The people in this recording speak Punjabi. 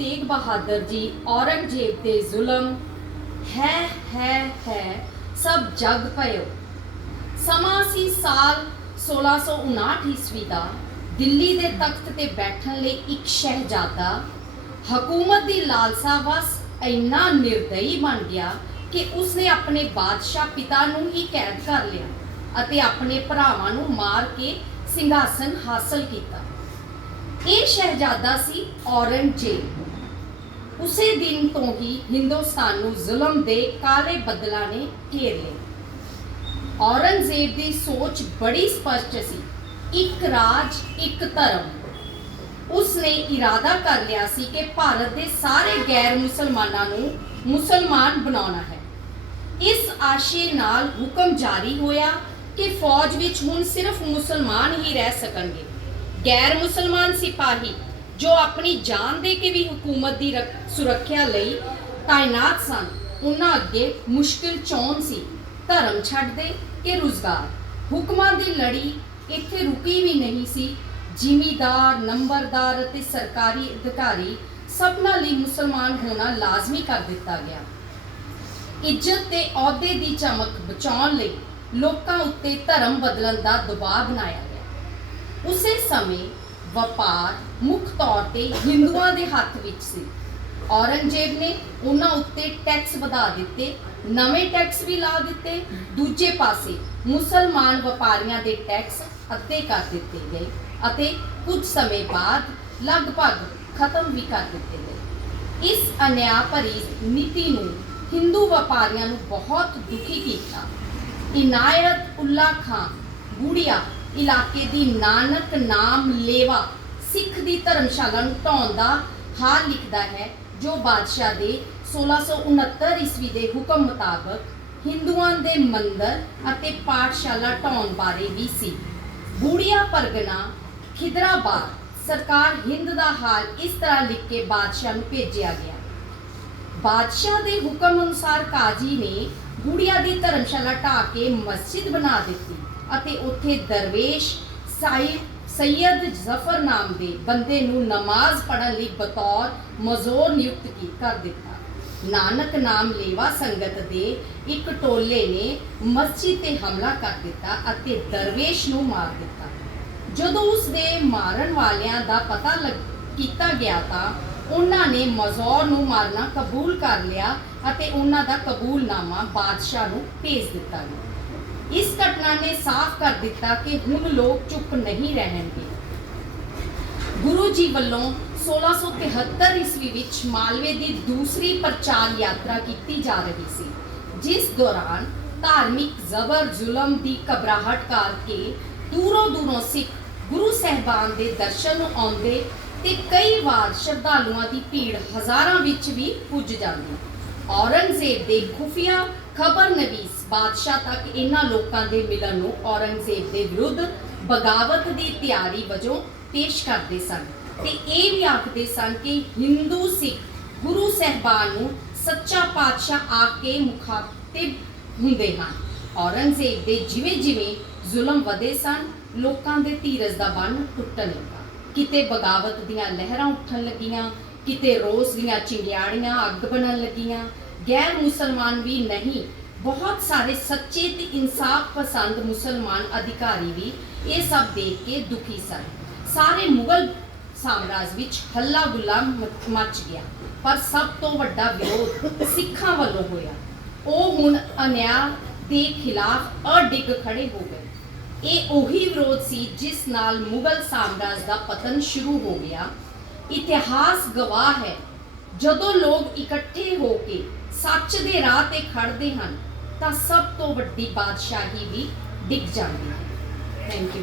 ਤੇਗ ਬਹਾਦਰ ਜੀ ਔਰੰਗਜ਼ੇਬ ਦੇ ਜ਼ੁਲਮ। ਹੈ ਹੈ ਹੈ, ਸਭ ਜਗ ਭਇਓ। ਸਮਾਂ ਸੀ ਸਾਲ 1659 ਈਸਵੀ ਦਾ। ਦਿੱਲੀ ਦੇ ਤਖਤ ਤੇ ਬੈਠਣ ਲਈ ਇੱਕ ਸ਼ਹਿਜ਼ਾਦਾ। ਹਕੂਮਤ ਦੀ ਲਾਲਸਾ ਵਸ ਇੰਨਾ ਨਿਰਦਈ ਬਣ ਗਿਆ ਕਿ ਉਸਨੇ ਆਪਣੇ ਬਾਦਸ਼ਾਹ ਪਿਤਾ ਨੂੰ ਹੀ ਕੈਦ ਕਰ ਲਿਆ ਅਤੇ ਆਪਣੇ ਭਰਾਵਾਂ ਨੂੰ ਮਾਰ ਕੇ ਸਿੰਘਾਸਨ ਹਾਸਲ ਕੀਤਾ। ਇਹ ਸ਼ਹਿਜ਼ਾਦਾ ਸੀ ਔਰੰਗਜ਼ੇਬ। ਉਸੇ ਦਿਨ ਤੋਂ ਹੀ ਹਿੰਦੁਸਤਾਨ ਨੂੰ ਜ਼ੁਲਮ ਦੇ ਕਾਲੇ ਬੱਦਲਾਂ ਨੇ ਘੇਰ ਲਿਆ ਔਰੰਗਜ਼ੇਬ ਦੀ ਸੋਚ ਬੜੀ ਸਪਸ਼ਟ ਸੀ। ਇੱਕ ਰਾਜ, ਇੱਕ ਧਰਮ। ਉਸਨੇ ਇਰਾਦਾ ਕਰ ਲਿਆ ਸੀ ਕਿ ਭਾਰਤ ਦੇ ਸਾਰੇ ਗੈਰ ਮੁਸਲਮਾਨਾਂ ਨੂੰ ਮੁਸਲਮਾਨ ਬਣਾਉਣਾ ਹੈ। ਇਸ ਆਸ਼ੇ ਨਾਲ ਹੁਕਮ ਜਾਰੀ ਹੋਇਆ ਕਿ ਫੌਜ ਵਿੱਚ ਹੁਣ ਸਿਰਫ ਮੁਸਲਮਾਨ ਹੀ ਰਹਿ ਸਕਣਗੇ। ਗੈਰ ਮੁਸਲਮਾਨ ਸਿਪਾਹੀ ਜੋ ਆਪਣੀ ਜਾਨ ਦੇ ਕੇ ਵੀ ਹਕੂਮਤ ਦੀ ਰੱਖ- ਸੁਰੱਖਿਆ ਲਈ ਤਾਇਨਾਤ ਸਨ, ਉਹਨਾਂ ਅੱਗੇ ਮੁਸ਼ਕਿਲ ਚੋਣ ਸੀ। ਧਰਮ ਛੱਡ ਦੇ ਕਿ ਰੁਜ਼ਗਾਰ? ਹੁਕਮਾਂ ਦੀ ਲੜੀ ਇੱਥੇ ਰੁਕੀ ਵੀ ਨਹੀਂ ਸੀ। ਜ਼ਿਮੀਦਾਰ, ਨੰਬਰਦਾਰ ਅਤੇ ਸਰਕਾਰੀ ਅਧਿਕਾਰੀ ਸਭਨਾਂ ਲਈ ਮੁਸਲਮਾਨ ਹੋਣਾ ਲਾਜ਼ਮੀ ਕਰ ਦਿੱਤਾ ਗਿਆ। ਇੱਜ਼ਤ ਤੇ ਅਹੁਦੇ ਦੀ ਚਮਕ ਬਚਾਉਣ ਲਈ ਲੋਕਾਂ ਉੱਤੇ ਧਰਮ ਬਦਲਣ ਦਾ ਦਬਾਅ ਬਣਾਇਆ ਗਿਆ। ਉਸੇ ਸਮੇਂ ਵਪਾਰ ਮੁੱਖ ਤੌਰ ਤੇ ਹਿੰਦੂਆਂ ਦੇ ਹੱਥ ਵਿੱਚ ਸੀ। ਔਰੰਗਜ਼ੇਬ ਨੇ ਉਹਨਾਂ ਉੱਤੇ ਟੈਕਸ ਵਧਾ ਦਿੱਤੇ, ਨਵੇਂ ਟੈਕਸ ਵੀ ਲਾ ਦਿੱਤੇ, ਦੂਜੇ ਪਾਸੇ ਮੁਸਲਮਾਨ ਵਪਾਰੀਆਂ ਦੇ ਟੈਕਸ ਅੱਧੇ ਕਰ ਦਿੱਤੇ ਗਏ ਅਤੇ ਕੁਝ ਸਮੇਂ ਬਾਅਦ ਲਗਭਗ ਖਤਮ ਵੀ ਕਰ ਦਿੱਤੇ ਗਏ। ਇਸ ਅਨਿਆ ਭਰੀ ਨੀਤੀ ਨੂੰ ਹਿੰਦੂ ਵਪਾਰੀਆਂ ਨੂੰ ਬਹੁਤ ਦੁਖੀ ਕੀਤਾ। ਇਨਾਇਤ ਉੱਲਾ ਖਾਨ ਬੁੜੀਆ ਇਲਾਕੇ ਦੀ ਨਾਨਕ ਨਾਮ ਲੇਵਾ ਸਿੱਖ ਦੀ ਧਰਮਸ਼ਾਲਾ ਨੂੰ ਢਾਉਣ ਦਾ ਹਾਲ ਲਿਖਦਾ ਹੈ, ਜੋ ਬਾਦਸ਼ਾਹ ਦੇ 1669 ਈਸਵੀ ਦੇ ਹੁਕਮ ਮੁਤਾਬਕ ਹਿੰਦੂਆਂ ਦੇ ਮੰਦਰ ਅਤੇ ਪਾਠਸ਼ਾਲਾ ਢਾਉਣ ਬਾਰੇ ਵੀ ਸੀ। ਬੂੜੀਆ ਪਰਗਨਾ, ਖਿਦਰਾਬਾਦ, ਸਰਕਾਰ ਹਿੰਦ ਦਾ ਹਾਲ ਇਸ ਤਰ੍ਹਾਂ ਲਿਖ ਕੇ ਬਾਦਸ਼ਾਹ ਨੂੰ ਭੇਜਿਆ ਗਿਆ। ਬਾਦਸ਼ਾਹ ਦੇ ਹੁਕਮ ਅਨੁਸਾਰ ਕਾਜੀ ਨੇ ਬੁੜੀਆ ਦੀ ਧਰਮਸ਼ਾਲਾ ਢਾ ਕੇ ਮਸਜਿਦ ਬਣਾ ਦਿੱਤੀ। ਅਤੇ ਉੱਥੇ ਦਰਵੇਸ਼ ਸਾਈ ਸੈਯਦ ਜ਼ਫਰ ਨਾਮ ਦੇ ਬੰਦੇ ਨੂੰ ਨਮਾਜ਼ ਪੜ੍ਹਨ ਲਈ ਬਤੌਰ ਮਜ਼ੋਰ ਨਿਯੁਕਤ ਕੀ ਕਰ ਦਿੱਤਾ। ਨਾਨਕ ਨਾਮ ਲੇਵਾ ਸੰਗਤ ਦੇ ਇੱਕ ਟੋਲੇ ਨੇ ਮਸਜਿਦ ਤੇ ਹਮਲਾ ਕਰ ਦਿੱਤਾ ਅਤੇ ਦਰਵੇਸ਼ ਨੂੰ ਮਾਰ ਦਿੱਤਾ। ਜਦੋਂ ਉਸ ਦੇ ਮਾਰਨ ਵਾਲਿਆਂ ਦਾ ਪਤਾ ਲੱਗ ਕੀਤਾ ਗਿਆ ਤਾਂ ਉਹਨਾਂ ਨੇ ਮਜ਼ੌਰ ਨੂੰ ਮਾਰਨਾ ਕਬੂਲ ਕਰ ਲਿਆ ਅਤੇ ਉਹਨਾਂ ਦਾ ਕਬੂਲਨਾਮਾ ਬਾਦਸ਼ਾਹ ਨੂੰ ਭੇਜ ਦਿੱਤਾ ਗਿਆ। ਇਸ ਘਟਨਾ ਨੇ ਸਾਫ਼ ਕਰ ਦਿੱਤਾ ਕਿ ਹੁਣ ਲੋਕ ਚੁੱਪ ਨਹੀਂ ਰਹਿਣਗੇ। ਗੁਰੂ ਜੀ ਵੱਲੋਂ 1673 ਈਸਵੀ ਵਿੱਚ ਮਾਲਵੇ ਦੀ ਦੂਸਰੀ ਪ੍ਰਚਾਰ ਯਾਤਰਾ ਕੀਤੀ ਜਾ ਰਹੀ ਸੀ, ਜਿਸ ਦੌਰਾਨ ਧਾਰਮਿਕ ਜ਼ਬਰ ਜ਼ੁਲਮ ਦੀ ਘਬਰਾਹਟ ਕਰਕੇ ਦੂਰੋਂ ਦੂਰੋਂ ਸਿੱਖ ਗੁਰੂ ਸਹਿਬਾਨ ਦੇ ਦਰਸ਼ਨ ਨੂੰ ਆਉਂਦੇ ਤੇ ਕਈ ਵਾਰ ਸ਼ਰਧਾਲੂਆਂ ਦੀ ਭੀੜ ਹਜ਼ਾਰਾਂ ਵਿੱਚ ਵੀ ਪੁੱਜ ਜਾਂਦੀ। ਔਰੰਗਜ਼ੇਬ ਦੇ ਖੁਫੀਆ ਖਬਰ ਨਵੀਸ, ਬਾਦਸ਼ਾਹ ਤੱਕ ਇਹਨਾਂ ਲੋਕਾਂ ਦੇ ਮਿਲਣ ਨੂੰ ਔਰੰਗਜ਼ੇਬ ਦੇ ਵਿਰੁੱਧ ਬਗਾਵਤ ਦੀ ਤਿਆਰੀ ਵਜੋਂ ਪੇਸ਼ ਕਰਦੇ ਸਨ। ਤੇ ਇਹ ਵੀ ਆਖਦੇ ਸਨ ਕਿ ਹਿੰਦੂ ਸਿੱਖ ਗੁਰੂ ਸਹਿਬਾਨ ਨੂੰ ਸੱਚਾ ਪਾਤਸ਼ਾਹ ਆ ਕੇ ਮੁਖਾਤਿਬ ਹੁੰਦੇ ਹਨ। ਔਰੰਗਜ਼ੇਬ ਦੇ ਜਿਵੇਂ ਜਿਵੇਂ ਜ਼ੁਲਮ ਵਧੇ ਸਨ, ਲੋਕਾਂ ਦੇ ਧੀਰਜ ਦਾ ਬੰਨ ਟੁੱਟਣ ਲੱਗਾ। ਕਿਤੇ ਬਗਾਵਤ ਦੀਆਂ ਲਹਿਰਾਂ ਉੱਠਣ ਲੱਗੀਆਂ, ਕਿਤੇ ਰੋਸ ਦੀਆਂ ਚਿੰਗਿਆੜੀਆਂ ਅੱਗ ਬਣਨ ਲੱਗੀਆਂ ਗੈਰ ਮੁਸਲਮਾਨ ਵੀ ਨਹੀਂ ਬਹੁਤ ਸਾਰੇ ਸੱਚੇ ਤੇ ਇਨਸਾਫ ਪਸੰਦ ਮੁਸਲਮਾਨ ਅਧਿਕਾਰੀ ਵੀ ਇਹ ਸਭ ਦੇਖ ਕੇ ਦੁਖੀ ਸਨ ਸਾਰੇ ਮੁਗਲ ਸਾਮਰਾਜ ਵਿੱਚ ਹੱਲਾ ਗੁੱਲਾ ਮਚ ਗਿਆ ਪਰ ਸਭ ਤੋਂ ਵੱਡਾ ਵਿਰੋਧ ਸਿੱਖਾਂ ਵੱਲੋਂ ਹੋਇਆ ਉਹ ਹੁਣ ਅਨਿਆਂ ਦੇ ਖਿਲਾਫ ਅਡਿੱਗ ਖੜੇ ਹੋ ਗਏ ਇਹ ਉਹੀ ਵਿਰੋਧ ਸੀ ਜਿਸ ਨਾਲ ਮੁਗਲ ਸਾਮਰਾਜ ਦਾ ਪਤਨ ਸ਼ੁਰੂ ਹੋ ਗਿਆ ਇਤਿਹਾਸ ਗਵਾਹ ਹੈ ਜਦੋਂ ਲੋਕ ਇਕੱਠੇ ਹੋ ਕੇ ਸੱਚ ਦੇ ਰਾਹ ਤੇ ਖੜਦੇ ਹਨ, ਤਾਂ ਸਭ ਤੋਂ ਵੱਡੀ ਬਾਦਸ਼ਾਹੀ ਵੀ ਡਿੱਗ ਜਾਂਦੀ ਹੈ। Thank you